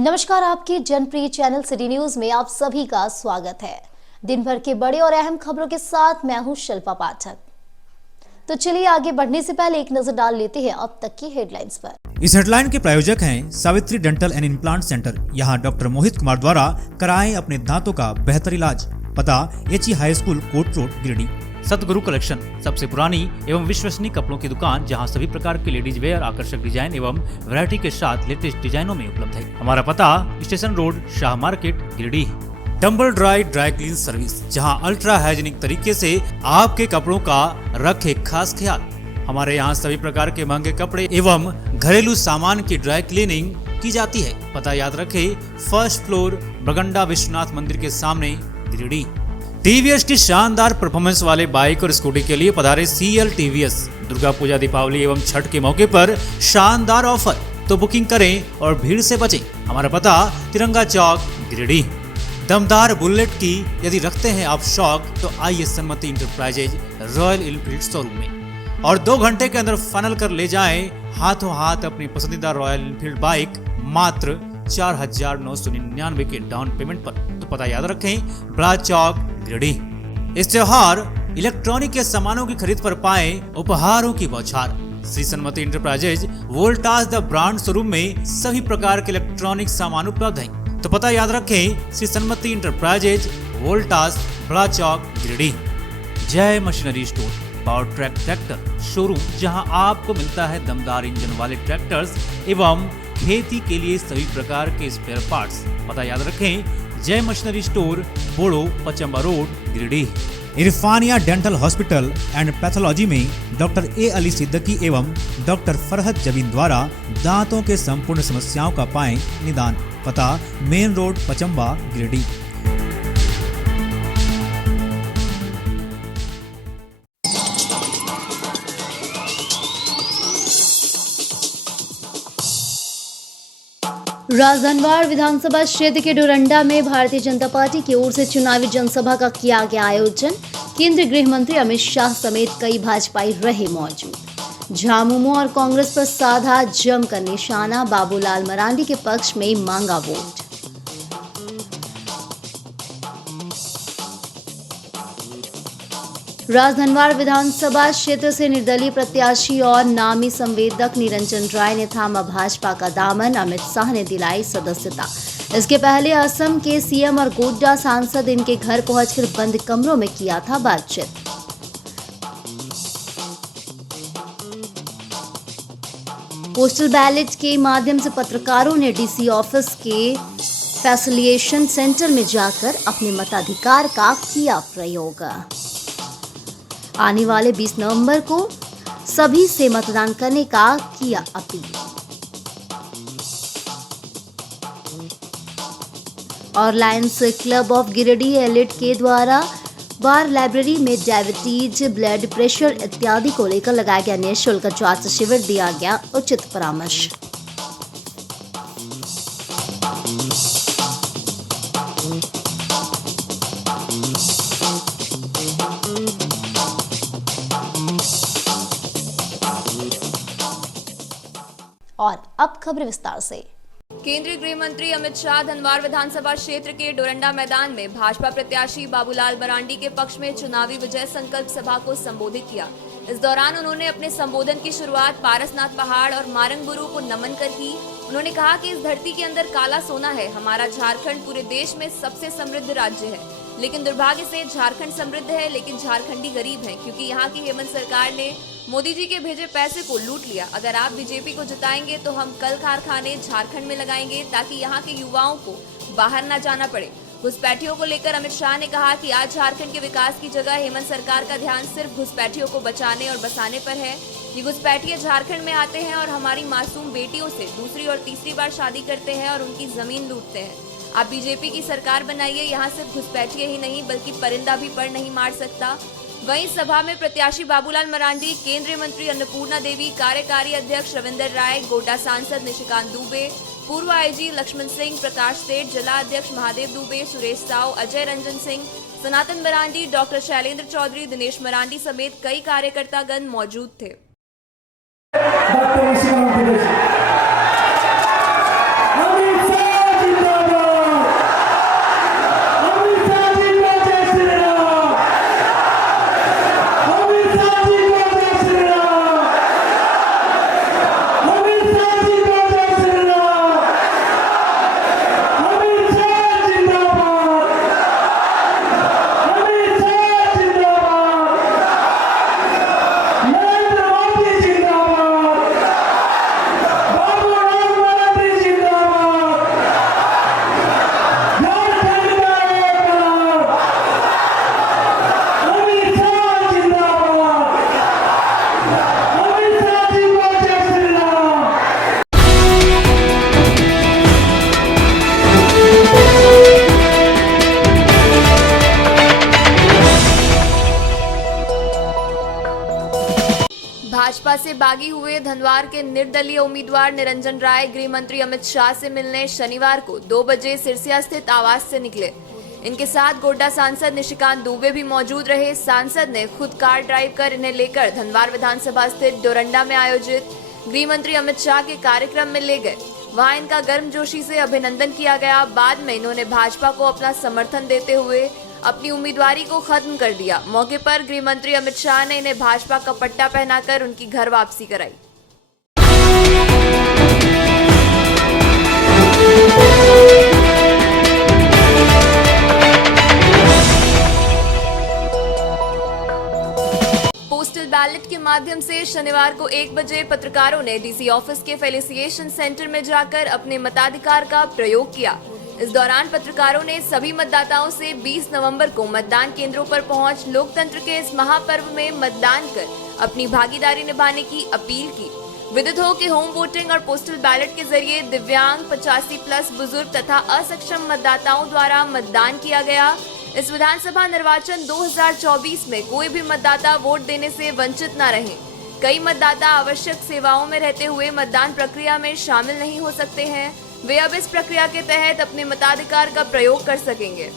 नमस्कार, आपके जनप्रिय channel city news में आप सभी का स्वागत है। दिन भर के बड़े और अहम खबरों के साथ मैं हूं शिल्पा पाठक। तो चलिए आगे बढ़ने से पहले एक नजर डाल लेते हैं अब तक की हेडलाइंस पर। इस हेडलाइन के प्रायोजक हैं Savitri dental and implant centre. यहाँ डॉक्टर मोहित कुमार द्वारा कराएं अपने दांतों का बेहतर इलाज। पता HE high school Kot road Giridih. Satguru collection, सबसे पुरानी एवं विश्वसनीय कपड़ों की दुकान जहां सभी प्रकार के लेडीज वेयर आकर्षक डिजाइन एवं वैरायटी के साथ लेटेस्ट डिजाइनों में उपलब्ध है। हमारा पता station road, Shah market, Giridih. Tumble dry clean service, जहां अल्ट्रा हाइजीनिक तरीके से आपके कपड़ों का रखे खास ख्याल। हमारे यहाँ सभी प्रकार के महंगे कपड़े एवं घरेलू सामान की ड्राई क्लीनिंग की जाती है। पता याद रखे, फर्स्ट फ्लोर, बरगंडा विश्वनाथ मंदिर के सामने, गिरिडीह। टीवीएस की शानदार परफॉर्मेंस वाले बाइक और स्कूटी के लिए पधारे CL टीवीएस। दुर्गा पूजा, दीपावली एवं छठ के मौके पर शानदार ऑफर, तो बुकिंग करें और भीड़ से बचें। हमारा पता तिरंगा चौक, गिरिडीह। दमदार बुलेट की यदि रखते हैं आप शौक, तो आइए Sanmati enterprises royal Enfield showroom में और 2 घंटे के अंदर फाइनल कर ले जाएं हाथों हाथ अपनी पसंदीदा रॉयल एनफील्ड बाइक मात्र 4,999 के डाउन पेमेंट पर। तो पता याद रखें, बड़ा चौक, गिरिडीह। इस त्योहार इलेक्ट्रॉनिक के सामानों की खरीद पर पाए उपहारों की बौछार। Shri Sanmati enterprises Voltas the brand showroom में सभी प्रकार के इलेक्ट्रॉनिक सामान उपलब्ध हैं। तो पता याद रखें, श्री सन्मति इंटरप्राइजेज वोल्टास, बड़ा चौक, गिरिडीह। जय machinery store, power track tractor showroom, जहां आपको मिलता है दमदार इंजन वाले ट्रैक्टर्स एवं खेती के लिए सभी प्रकार के स्पेयर पार्ट्स। पता याद रखें, Jai machinery store, Bodo, Pachamba road, Giridih. Irfania dental hospital and pathology में डॉक्टर A अली सिद्दीकी एवं डॉक्टर फरहत जबीन द्वारा दांतों के संपूर्ण समस्याओं का पाएं निदान। पता मेन रोड, पचम्बा, गिरिडीह। राजधनवाड़ विधानसभा क्षेत्र के डोरंडा में भारतीय जनता पार्टी की ओर से चुनावी जनसभा का किया गया आयोजन। केंद्रीय गृह मंत्री अमित शाह समेत कई भाजपाई रहे मौजूद। झामुमो और कांग्रेस पर साधा जमकर निशाना, बाबूलाल मरांडी के पक्ष में मांगा वोट। राजधनवाड़ विधानसभा क्षेत्र से निर्दलीय प्रत्याशी और नामी संवेदक निरंजन राय ने थामा भाजपा का दामन, अमित शाह ने दिलाई सदस्यता। इसके पहले असम के CM और गोड्डा सांसद इनके घर पहुंचकर बंद कमरों में किया था बातचीत। पोस्टल बैलेट के माध्यम से पत्रकारों ने DC ऑफिस के फैसिलिटेशन सेंटर में जाकर अपने मताधिकार का किया प्रयोग। आने वाले 20 नवंबर को सभी से मतदान करने का किया अपील। और Lions club of Giridih elite के द्वारा बार लाइब्रेरी में डायबिटीज, ब्लड प्रेशर इत्यादि को लेकर लगाया गया निःशुल्क जांच शिविर, दिया गया उचित परामर्श। और अब खबर विस्तार से। केंद्रीय गृह मंत्री अमित शाह धनवार विधानसभा क्षेत्र के डोरंडा मैदान में भाजपा प्रत्याशी बाबूलाल मरांडी के पक्ष में चुनावी विजय संकल्प सभा को संबोधित किया। इस दौरान उन्होंने अपने संबोधन की शुरुआत पारसनाथ पहाड़ और मारंगबुरु को नमन कर की। उन्होंने कहा कि इस धरती के अंदर काला सोना है। हमारा झारखंड पूरे देश में सबसे समृद्ध राज्य है, लेकिन दुर्भाग्य से झारखंड समृद्ध है लेकिन झारखंडी गरीब है, क्योंकि यहाँ की हेमंत सरकार ने मोदी जी के भेजे पैसे को लूट लिया। अगर आप बीजेपी को जिताएंगे तो हम कल कारखाने झारखंड में लगाएंगे ताकि यहाँ के युवाओं को बाहर न जाना पड़े। घुसपैठियों को लेकर अमित शाह ने कहा कि आज झारखंड के विकास की जगह हेमंत सरकार का ध्यान सिर्फ घुसपैठियों को बचाने और बसाने पर है। ये घुसपैठिए झारखंड में आते हैं और हमारी मासूम बेटियों से दूसरी और तीसरी बार शादी करते हैं और उनकी जमीन लूटते हैं। आप बीजेपी की सरकार बनाइए, यहाँ सिर्फ घुसपैठिए ही नहीं बल्कि परिंदा भी पर नहीं मार सकता। वहीं सभा में प्रत्याशी बाबूलाल मरांडी, केंद्रीय मंत्री अन्नपूर्णा देवी, कार्यकारी अध्यक्ष रविंदर राय, गोड्डा सांसद निशिकांत दुबे, पूर्व IG लक्ष्मण सिंह, प्रकाश सेठ, जिला अध्यक्ष महादेव दुबे, सुरेश साव, अजय रंजन सिंह, सनातन मरांडी, डॉक्टर शैलेंद्र चौधरी, दिनेश मरांडी समेत कई कार्यकर्तागण मौजूद थे। भाजपा से बागी हुए धनवार के निर्दलीय उम्मीदवार निरंजन राय गृह मंत्री अमित शाह से मिलने शनिवार को 2 बजे सिरसिया स्थित आवास से निकले। इनके साथ गोड्डा सांसद निशिकांत दुबे भी मौजूद रहे। सांसद ने खुद कार ड्राइव कर इन्हें लेकर धनवार विधानसभा स्थित डोरंडा में आयोजित गृह मंत्री अमित शाह के कार्यक्रम में ले गए। वहां इनका गर्मजोशी से अभिनंदन किया गया। बाद में इन्होंने भाजपा को अपना समर्थन देते हुए अपनी उम्मीदवारी को खत्म कर दिया। मौके पर गृह मंत्री अमित शाह ने इन्हें भाजपा का पट्टा पहनाकर उनकी घर वापसी कराई। पोस्टल बैलेट के माध्यम से शनिवार को 1 बजे पत्रकारों ने डीसी ऑफिस के फेलिसिएशन सेंटर में जाकर अपने मताधिकार का प्रयोग किया। इस दौरान पत्रकारों ने सभी मतदाताओं से 20 नवंबर को मतदान केंद्रों पर पहुंच लोकतंत्र के इस महापर्व में मतदान कर अपनी भागीदारी निभाने की अपील की। विदित हो कि होम वोटिंग और पोस्टल बैलेट के जरिए दिव्यांग, 85+ बुजुर्ग तथा असक्षम मतदाताओं द्वारा मतदान किया गया। इस विधानसभा निर्वाचन 2024 में कोई भी मतदाता वोट देने से वंचित न रहे। कई मतदाता आवश्यक सेवाओं में रहते हुए मतदान प्रक्रिया में शामिल नहीं हो सकते हैं। वे अब इस प्रक्रिया के तहत अपने मताधिकार का प्रयोग कर सकेंगे।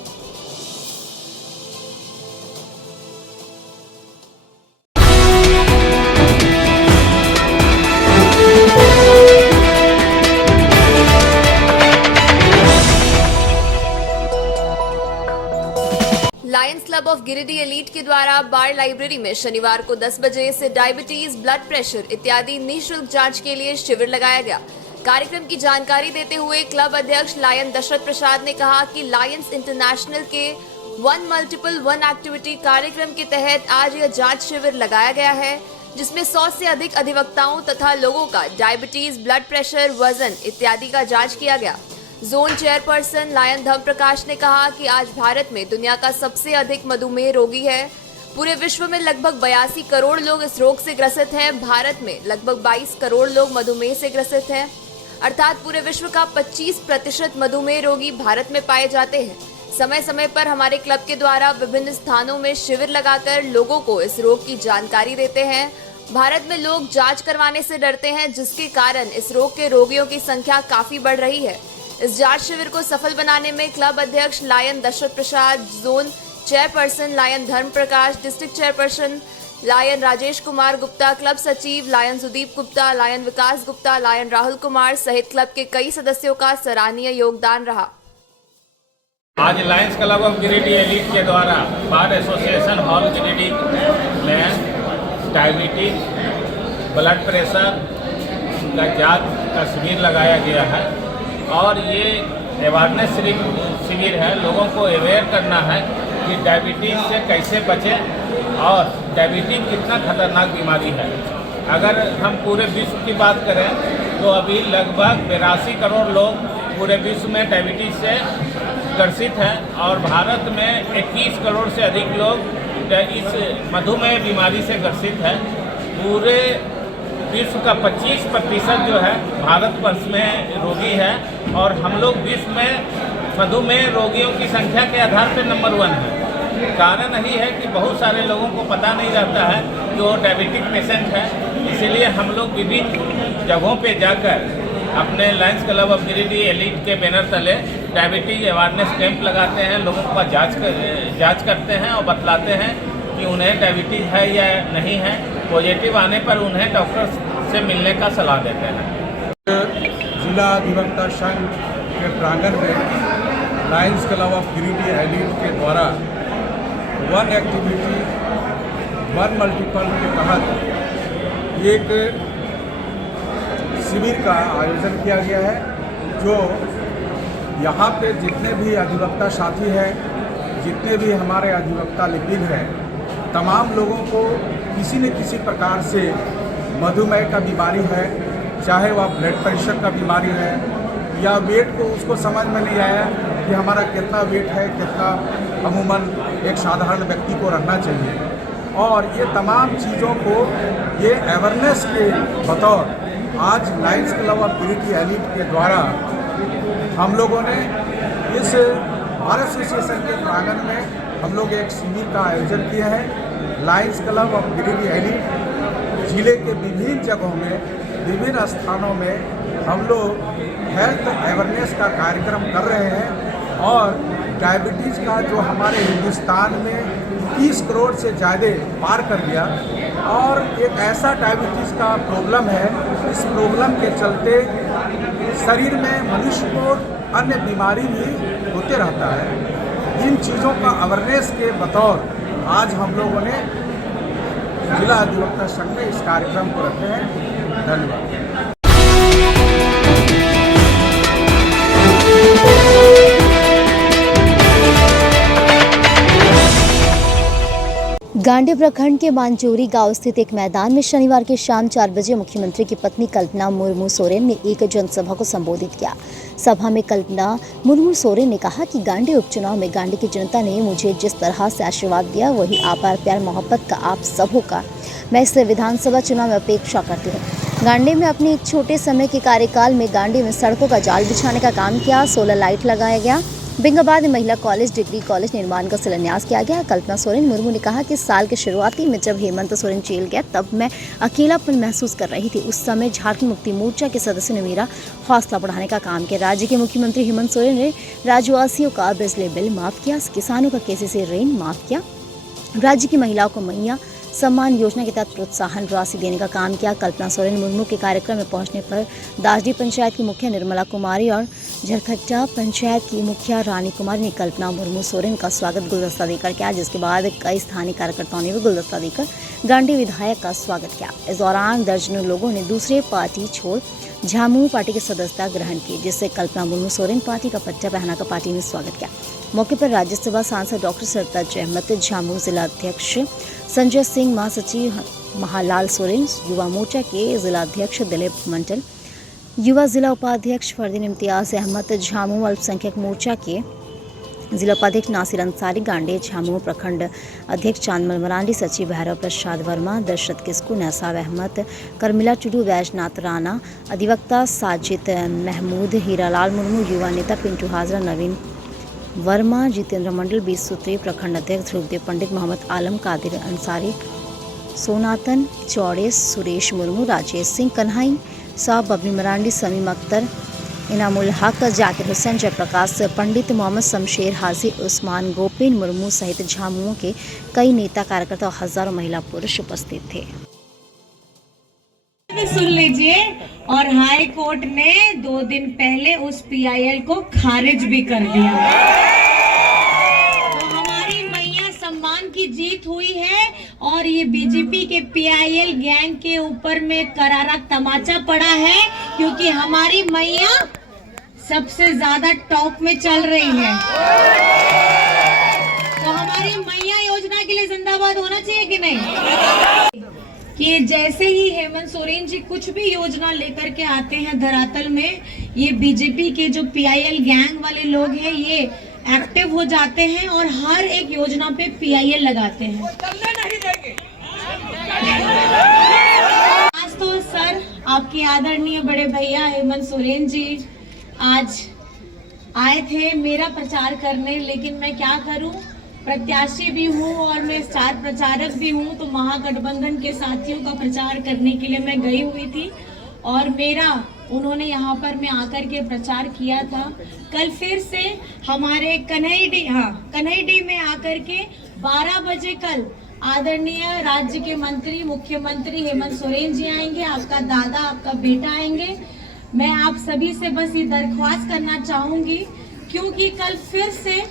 Lions club of Giridih elite के द्वारा बार लाइब्रेरी में शनिवार को 10 बजे से डायबिटीज, ब्लड प्रेशर इत्यादि निःशुल्क जांच के लिए शिविर लगाया गया। कार्यक्रम की जानकारी देते हुए क्लब अध्यक्ष लायन दशरथ प्रसाद ने कहा कि लायंस इंटरनेशनल के 1 मल्टीपल 1 एक्टिविटी कार्यक्रम के तहत आज यह जांच शिविर लगाया गया है, जिसमें 100 से अधिक अधिवक्ताओं तथा लोगों का डायबिटीज, ब्लड प्रेशर, वजन इत्यादि का जांच किया गया। जोन चेयरपर्सन लायन धर्म प्रकाश ने कहा कि आज भारत में दुनिया का सबसे अधिक मधुमेह रोगी है। पूरे विश्व में लगभग 82 करोड़ लोग इस रोग से ग्रसित हैं। भारत में लगभग 22 करोड़ लोग मधुमेह से ग्रसित हैं, अर्थात पूरे विश्व का 25% मधुमेह रोगी भारत में पाए जाते हैं। समय समय पर हमारे क्लब के द्वारा विभिन्न स्थानों में शिविर लगाकर लोगों को इस रोग की जानकारी देते हैं। भारत में लोग जांच करवाने से डरते हैं, जिसके कारण इस रोग के रोगियों की संख्या काफी बढ़ रही है। इस जांच शिविर को सफल बनाने में क्लब अध्यक्ष lion Dashrath Prasad, zone chairperson lion Dharm Prakash, district chairperson lion Rajesh Kumar Gupta, club सचिव lion Sudeep Gupta, lion Vikas Gupta, lion Rahul Kumar सहित क्लब के कई सदस्यों का सराहनीय योगदान रहा। आज Lions club of Giridih elite के द्वारा बार एसोसिएशन हॉल गिरिडीह में डायबिटीज, ब्लड प्रेशर का जांच का शिविर लगाया गया है और ये अवेयरनेस शिविर है। लोगों को अवेयर करना है कि डायबिटीज से कैसे बचें और डायबिटीज कितना खतरनाक बीमारी है। अगर हम पूरे विश्व की बात करें तो अभी लगभग 82 करोड़ लोग पूरे विश्व में डायबिटीज से ग्रसित हैं और भारत में 21 करोड़ से अधिक लोग इस मधुमेह बीमारी से ग्रसित हैं। पूरे विश्व का 25% जो है भारतवर्ष में रोगी है और हम लोग विश्व में मधुमेह रोगियों की संख्या के आधार पर नंबर 1 है। कारण यही है कि बहुत सारे लोगों को पता नहीं रहता है कि वो डायबिटिक पेशेंट है। इसीलिए हम लोग विभिन्न जगहों पे जाकर अपने Lions club of Giridih elite के बैनर तले डायबिटीज अवेयरनेस कैंप लगाते हैं। लोगों का जांच करते हैं और बतलाते हैं कि उन्हें डायबिटीज है या नहीं है। पॉजिटिव आने पर उन्हें डॉक्टर से मिलने का सलाह देते हैं। जिला अधिवक्ता संघ के प्रांगण में Lions club of Giridih elite के द्वारा 1 एक्टिविटी 1 मल्टीपल के तहत एक शिविर का आयोजन किया गया है, जो यहाँ पे जितने भी अधिवक्ता साथी हैं, जितने भी हमारे अधिवक्ता लिपिक हैं, तमाम लोगों को किसी न किसी प्रकार से मधुमेह का बीमारी है, चाहे वह ब्लड प्रेशर का बीमारी है या वेट को उसको समझ में नहीं आया कि हमारा कितना वेट है, कितना अमूमन एक साधारण व्यक्ति को रहना चाहिए। और ये तमाम चीज़ों को ये अवेयरनेस के बतौर आज Lions club of Giridih elite के द्वारा हम लोगों ने इस बार एसोसिएशन के प्रांगण में हम लोग एक शिविर का आयोजन किया है। Lions club of Giridih elite जिले के विभिन्न जगहों में, विभिन्न स्थानों में हम लोग हेल्थ अवेयरनेस का कार्यक्रम कर रहे हैं और डायबिटीज़ का जो हमारे हिंदुस्तान में 30 करोड़ से ज़्यादा पार कर गया और एक ऐसा डायबिटीज़ का प्रॉब्लम है, इस प्रॉब्लम के चलते शरीर में मनुष्य को अन्य बीमारी भी होते रहता है। इन चीज़ों का अवेयरनेस के बतौर आज हम लोगों ने जिला अधिवक्ता संघ में इस कार्यक्रम को रखे हैं। धन्यवाद। गांडी प्रखंड के मांचोरी गांव स्थित एक मैदान में शनिवार की शाम 4 बजे मुख्यमंत्री की पत्नी कल्पना मुर्मू सोरेन ने एक जनसभा को संबोधित किया। सभा में कल्पना मुर्मू सोरेन ने कहा कि गांडी उपचुनाव में गांडी की जनता ने मुझे जिस तरह से आशीर्वाद दिया, वही आपार प्यार मोहब्बत का आप सबों का मैं इस विधानसभा चुनाव में अपेक्षा करती हूँ। गांडी में अपने एक छोटे समय के कार्यकाल में गांडी में सड़कों का जाल बिछाने का काम किया, सोलर लाइट लगाया गया, बिंगाबाद में महिला कॉलेज, डिग्री कॉलेज निर्माण का शिलान्यास किया गया। कल्पना सोरेन मुर्मू ने कहा कि साल के शुरुआती में जब हेमंत सोरेन जेल गया तब मैं अकेलापन महसूस कर रही थी। उस समय झारखंड मुक्ति मोर्चा के सदस्यों ने मेरा हौसला बढ़ाने का काम किया। राज्य के मुख्यमंत्री हेमंत सोरेन ने राज्यवासियों का बिजली बिल माफ किया, किसानों का केसीसी ऋण माफ किया, राज्य की महिलाओं को मैया सम्मान योजना के तहत प्रोत्साहन राशि देने का काम किया। कल्पना सोरेन मुर्मू के कार्यक्रम में पहुंचने पर दासडी पंचायत की मुखिया निर्मला कुमारी और झरखट्टा पंचायत की मुखिया रानी कुमारी ने कल्पना मुर्मू सोरेन का स्वागत गुलदस्ता देकर किया, जिसके बाद कई स्थानीय कार्यकर्ताओं ने भी गुलदस्ता देकर गांडी विधायक का स्वागत किया। इस दौरान दर्जनों लोगों ने दूसरे पार्टी छोड़ झामुमो पार्टी की सदस्यता ग्रहण की, जिससे कल्पना मुर्मू सोरेन पार्टी का पट्टा पहनाकर पार्टी ने स्वागत किया। मौके पर राज्यसभा सांसद डॉक्टर सरताज अहमद, झामुमो जिला अध्यक्ष संजय सिंह, महासचिव महालाल सोरेन, युवा मोर्चा के जिला अध्यक्ष दिलीप मंडल, युवा जिला उपाध्यक्ष फरदीन इम्तियाज अहमद, झामुमो अल्पसंख्यक मोर्चा के जिला उपाध्यक्ष नासिर अंसारी, गांडी झामुमो प्रखंड अध्यक्ष चांदमल मरांडी, सचिव भैरव प्रसाद वर्मा, दर्शद किस्कू, नसाब अहमद, कर्मिला टुडू, वैजनाथ राणा, अधिवक्ता साजिद महमूद, हीरालाल मुर्मू, युवा नेता पिंटू हाजरा, नवीन वर्मा, जितेंद्र मंडल, 20 सूत्रीय प्रखंड अध्यक्ष ध्रुवदेव पंडित, मोहम्मद आलम, कादिर अंसारी, सोनातन चौड़े, सुरेश मुर्मू, राजेश सिंह, कन्हाई साहब, बबनी मरांडी, समीम अख्तर, इनामुल हक, जाकिर हुसैन, जयप्रकाश पंडित, मोहम्मद शमशेर हाजी, उस्मान गोपिन मुर्मू सहित झामुमो के कई नेता कार्यकर्ता और हजारों महिला पुरुष उपस्थित थे। सुन लीजिए, और हाई कोर्ट ने 2 दिन पहले उस पीआईएल को खारिज भी कर दिया। तो हमारी मैया सम्मान की जीत हुई है और ये बीजेपी के पीआईएल गैंग के ऊपर में करारा तमाचा पड़ा है, क्योंकि हमारी मैया सबसे ज्यादा टॉप में चल रही है। तो हमारी मैया योजना के लिए जिंदाबाद होना चाहिए कि नहीं? कि जैसे ही हेमंत सोरेन जी कुछ भी योजना लेकर के आते हैं धरातल में, ये बीजेपी के जो पीआईएल गैंग वाले लोग हैं ये एक्टिव हो जाते हैं और हर एक योजना पे पीआईएल लगाते हैं। आज तो सर आपके आदरणीय बड़े भैया हेमंत सोरेन जी आज आए थे मेरा प्रचार करने, लेकिन मैं क्या करूं, प्रत्याशी भी हूँ और मैं स्टार प्रचारक भी हूँ, तो महागठबंधन के साथियों का प्रचार करने के लिए मैं गई हुई थी और मेरा उन्होंने यहाँ पर मैं आकर के प्रचार किया था। कल फिर से हमारे कन्हैडी में आकर के 12 बजे कल आदरणीय राज्य के मंत्री मुख्यमंत्री हेमंत सोरेन जी आएंगे, आपका दादा आपका बेटा आएंगे। मैं आप सभी से बस ये दरख्वास्त करना चाहूंगी, क्योंकि कल फिर से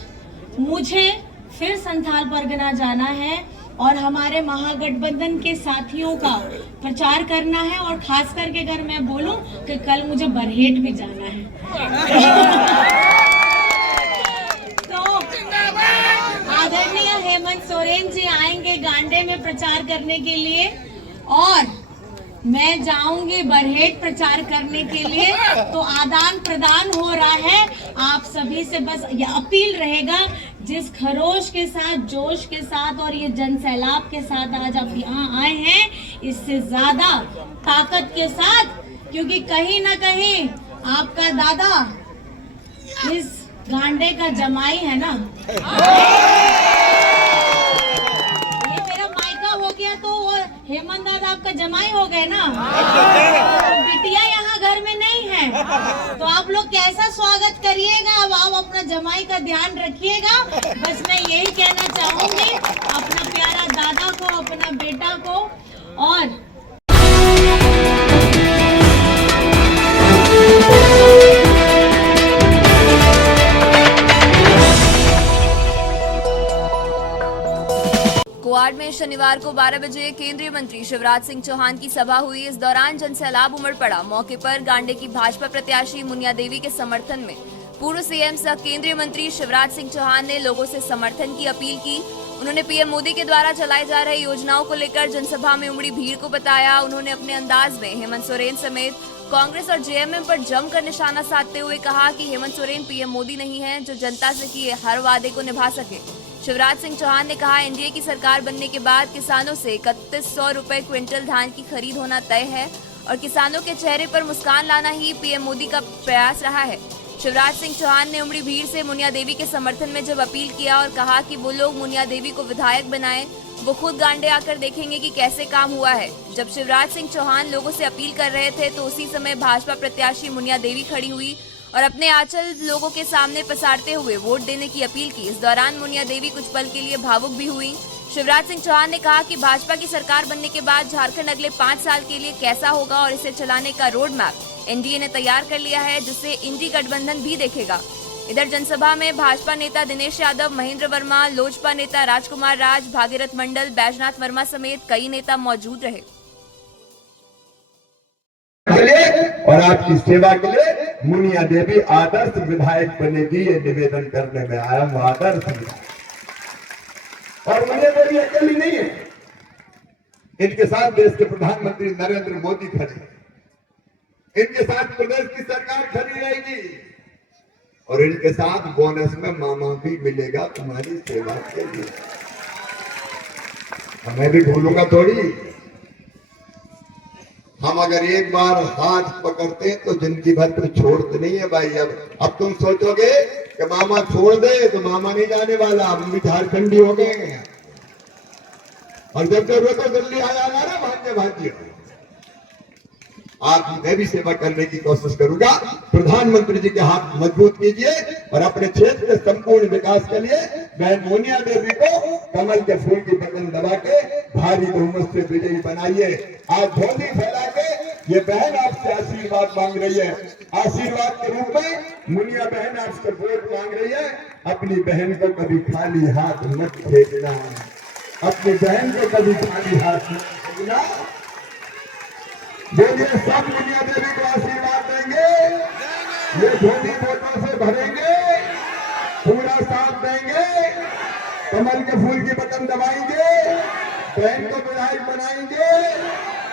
मुझे फिर संथाल परगना जाना है और हमारे महागठबंधन के साथियों का प्रचार करना है, और खास करके अगर मैं बोलूं कि कल मुझे बरहेट भी जाना है। तो आदरणीय हेमंत सोरेन जी आएंगे गांडे में प्रचार करने के लिए और मैं जाऊंगी बरहेट प्रचार करने के लिए। तो आदान प्रदान हो रहा है, आप सभी से बस ये अपील रहेगा, जिस खरोश के साथ, जोश के साथ और ये जन सैलाब के साथ आज आप यहाँ आए हैं, इससे ज्यादा ताकत के साथ, क्योंकि कहीं ना कहीं आपका दादा इस गांडे का जमाई है ना। ये मेरा मायका हो गया तो हेमंत दादा आपका जमाई हो गए ना, तो बिटिया यहाँ घर में नहीं है, तो आप लोग कैसा स्वागत करिएगा। अब आप अपना जमाई का ध्यान रखिएगा। बस मैं यही कहना चाहूंगी अपना प्यारा दादा को, अपना बेटा को। और कुआड़ में शनिवार को 12 बजे केंद्रीय मंत्री शिवराज सिंह चौहान की सभा हुई। इस दौरान जनसैलाब उमड़ पड़ा। मौके पर गांडे की भाजपा प्रत्याशी मुनिया देवी के समर्थन में पूर्व सीएम सह केंद्रीय मंत्री शिवराज सिंह चौहान ने लोगों से समर्थन की अपील की। उन्होंने पीएम मोदी के द्वारा चलाई जा रही योजनाओं को लेकर जनसभा में उमड़ी भीड़ को बताया। उन्होंने अपने अंदाज में हेमंत सोरेन समेत कांग्रेस और जेएमएम पर जमकर निशाना साधते हुए कहा कि हेमंत सोरेन पीएम मोदी नहीं है जो जनता से किए हर वादे को निभा सके। शिवराज सिंह चौहान ने कहा, एनडीए की सरकार बनने के बाद किसानों से 3100 रुपए क्विंटल धान की खरीद होना तय है और किसानों के चेहरे पर मुस्कान लाना ही पीएम मोदी का प्रयास रहा है। शिवराज सिंह चौहान ने उमड़ी भीड़ से मुनिया देवी के समर्थन में जब अपील किया और कहा कि वो लोग मुनिया देवी को विधायक बनाएं, वो खुद गांडे आकर देखेंगे कि कैसे काम हुआ है। जब शिवराज सिंह चौहान लोगों से अपील कर रहे थे तो उसी समय भाजपा प्रत्याशी मुनिया देवी खड़ी हुई और अपने आंचल लोगों के सामने पसारते हुए वोट देने की अपील की। इस दौरान मुनिया देवी कुछ पल के लिए भावुक भी हुई। शिवराज सिंह चौहान ने कहा कि भाजपा की सरकार बनने के बाद झारखंड अगले 5 साल के लिए कैसा होगा और इसे चलाने का रोड मैप एनडीए ने तैयार कर लिया है, जिससे इंडी गठबंधन भी देखेगा। इधर जनसभा में भाजपा नेता दिनेश यादव, महेंद्र वर्मा, लोजपा नेता राजकुमार राज, भागीरथ मंडल, बैजनाथ वर्मा समेत कई नेता मौजूद रहे। और आपकी सेवा के लिए मुनिया देवी आदर्श विधायक बनेगी, ये निवेदन करने में आया हूं। आदर्श विधायक। और मुनिया देवी अकेली नहीं है, इनके साथ देश के प्रधानमंत्री नरेंद्र मोदी खड़े हैं, इनके साथ प्रदेश की सरकार खड़ी रहेगी और इनके साथ बोनस में मामा भी मिलेगा तुम्हारी सेवा के लिए। हमें भी भूलूंगा थोड़ी। हम अगर एक बार हाथ पकड़ते हैं तो जिंदगी भर तो छोड़ते नहीं है भाई। अब तुम सोचोगे कि मामा छोड़ दे, तो मामा नहीं जाने वाला, हम भी झारखंडी हो गए हैं। और जब जरूरत हो दिल्ली आ जाना ना, भाग्य भाग्य। आज मैं भी सेवा करने की कोशिश करूंगा। प्रधानमंत्री जी के हाथ मजबूत कीजिए और अपने क्षेत्र के संपूर्ण विकास के लिए बहन मुनिया देवी को कमल के फूल की बटन दबा के भारी बहुमत से विजयी बनाइए। आज झोली फैला के ये बहन आपसे आशीर्वाद मांग रही है। आशीर्वाद के रूप में मुनिया बहन आपसे वोट मांग रही है। अपनी बहन को कभी खाली हाथ मत भेजना, अपनी बहन को कभी खाली हाथ मत भेजना। बोलिए, सब मुनिया देवी को आशीर्वाद देंगे, ये झोली वोटों से भरेंगे, पूरा साथ देंगे, कमल के फूल की बटन दबाएंगे, बहन को विधायक बनाएंगे।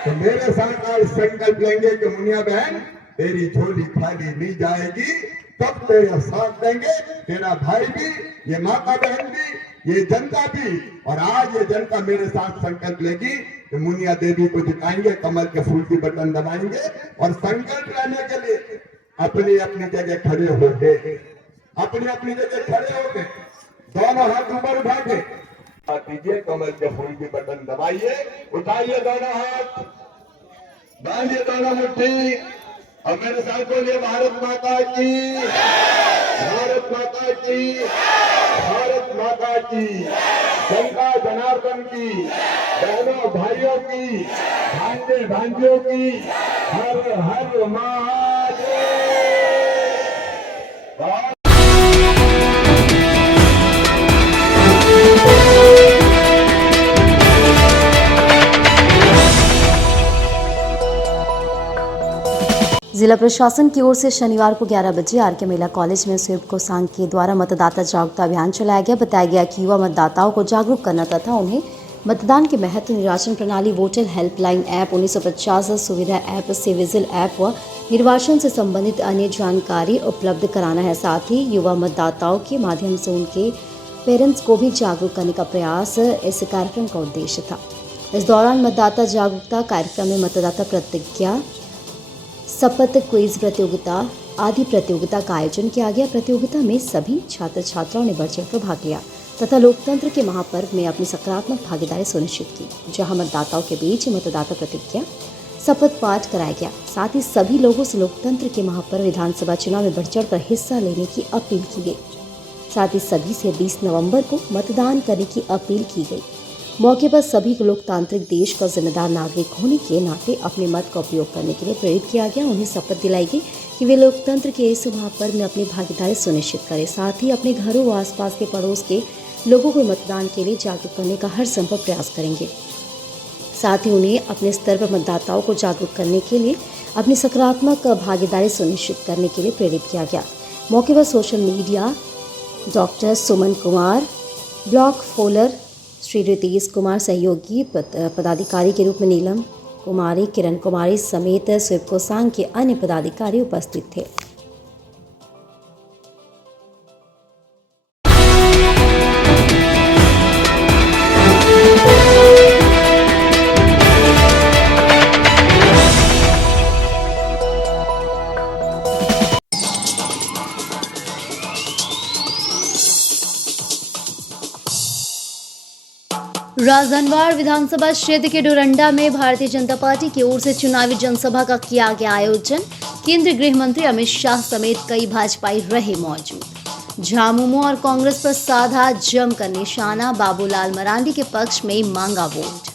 तो मेरे साथ आज संकल्प लेंगे कि मुनिया बहन तेरी झोली खाली नहीं जाएगी, तब तेरा साथ देंगे, तेरा भाई भी, ये माता बहन भी, ये जनता भी। और आज ये जनता मेरे साथ संकल्प लेगी कि मुनिया देवी को जिताएंगे, कमल के फूल की बटन दबाएंगे और संकल्प लेने के लिए अपनी अपनी जगह खड़े होके, अपनी अपनी जगह खड़े होके दोनों हाथ ऊपर उठा के दीजिए, कमल के फूल की बटन दबाइए, उठाइए दोनों हाथ, बांधिए दोनों मुट्ठी और मेरे साथ बोलिए, भारत माता की, भारत माता की, भारत माता की, जनता जनार्दन की, बहनों भाइयों की, भांजे भांजियों की, हर हर महादेव। जिला प्रशासन की ओर से शनिवार को 11 बजे आरके मेला कॉलेज में स्वीप कोसांग के द्वारा मतदाता जागरूकता अभियान चलाया गया। बताया गया कि युवा मतदाताओं को जागरूक करना तथा उन्हें मतदान के महत्व, निर्वाचन प्रणाली, वोटर हेल्पलाइन ऐप, 1950 सुविधा ऐप, सिविजिल ऐप व निर्वाचन से संबंधित अन्य जानकारी उपलब्ध कराना है। साथ ही युवा मतदाताओं के माध्यम से उनके पेरेंट्स को भी जागरूक करने का प्रयास इस कार्यक्रम का उद्देश्य था। इस दौरान मतदाता जागरूकता कार्यक्रम में मतदाता प्रतिज्ञा, शपथ, क्विज प्रतियोगिता आदि प्रतियोगिता का आयोजन किया गया। प्रतियोगिता में सभी छात्र छात्राओं ने बढ़ चढ़कर भाग लिया। तथा लोकतंत्र के महापर्व में अपनी सकारात्मक भागीदारी सुनिश्चित की, जहां मतदाताओं के बीच मतदाता प्रतिज्ञा शपथ पाठ कराया गया। साथ ही सभी लोगों से लोकतंत्र के महापर्व विधानसभा चुनाव में बढ़ चढ़कर हिस्सा लेने की अपील की गई। साथ ही सभी से 20 नवंबर को मतदान करने की अपील की गई। मौके पर सभी को लोकतांत्रिक देश का जिम्मेदार नागरिक होने के नाते अपने मत का उपयोग करने के लिए प्रेरित किया गया। उन्हें शपथ दिलाई गई कि वे लोकतंत्र के इस महापर्व में अपनी भागीदारी सुनिश्चित करें। साथ ही अपने घरों व आसपास के पड़ोस के लोगों को मतदान के लिए जागरूक करने का हर संभव प्रयास करेंगे। साथ ही उन्हें अपने स्तर पर मतदाताओं को जागरूक करने के लिए अपनी सकारात्मक भागीदारी सुनिश्चित करने के लिए प्रेरित किया गया। मौके पर social media doctor Suman Kumar, block फोलर Shri Ritesh Kumar, सहयोगी पदाधिकारी के रूप में नीलम कुमारी, किरण कुमारी समेत स्वीप कोसांग के अन्य पदाधिकारी उपस्थित थे। राजधनवार विधानसभा क्षेत्र के डोरंडा में भारतीय जनता पार्टी की ओर से चुनावी जनसभा का किया गया आयोजन। केंद्रीय गृह मंत्री अमित शाह समेत कई भाजपाई रहे मौजूद। झामुमो और कांग्रेस पर साधा जमकर निशाना, बाबूलाल मरांडी के पक्ष में मांगा वोट।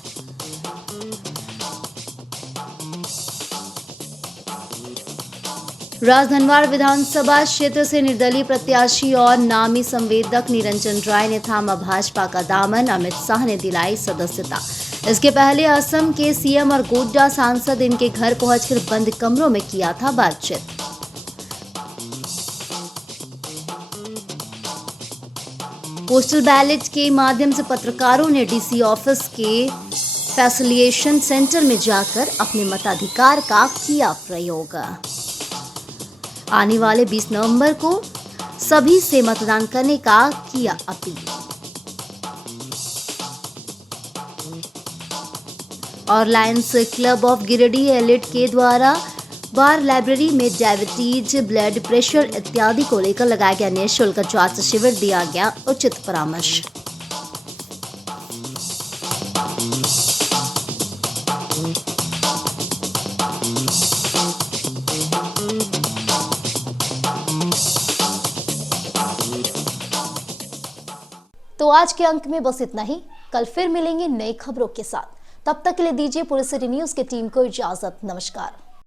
राजधनवार विधानसभा क्षेत्र से निर्दलीय प्रत्याशी और नामी संवेदक निरंजन राय ने थामा भाजपा का दामन, अमित शाह ने दिलाई सदस्यता। इसके पहले असम के सीएम और गोड्डा सांसद इनके घर पहुंचकर बंद कमरों में किया था बातचीत। पोस्टल बैलेट के माध्यम से पत्रकारों ने डीसी ऑफिस के फैसिलिटेशन सेंटर में जाकर अपने मताधिकार का किया प्रयोग। आने वाले 20 नवंबर को सभी से मतदान करने का किया अपील। और Lions club of Giridih elite के द्वारा बार लाइब्रेरी में डायबिटीज, ब्लड प्रेशर इत्यादि को लेकर लगाया गया निःशुल्क जांच शिविर, दिया गया उचित परामर्श। तो आज के अंक में बस इतना ही। कल फिर मिलेंगे नई खबरों के साथ। तब तक के लिए दीजिए पूरे सिटी न्यूज की टीम को इजाजत। नमस्कार।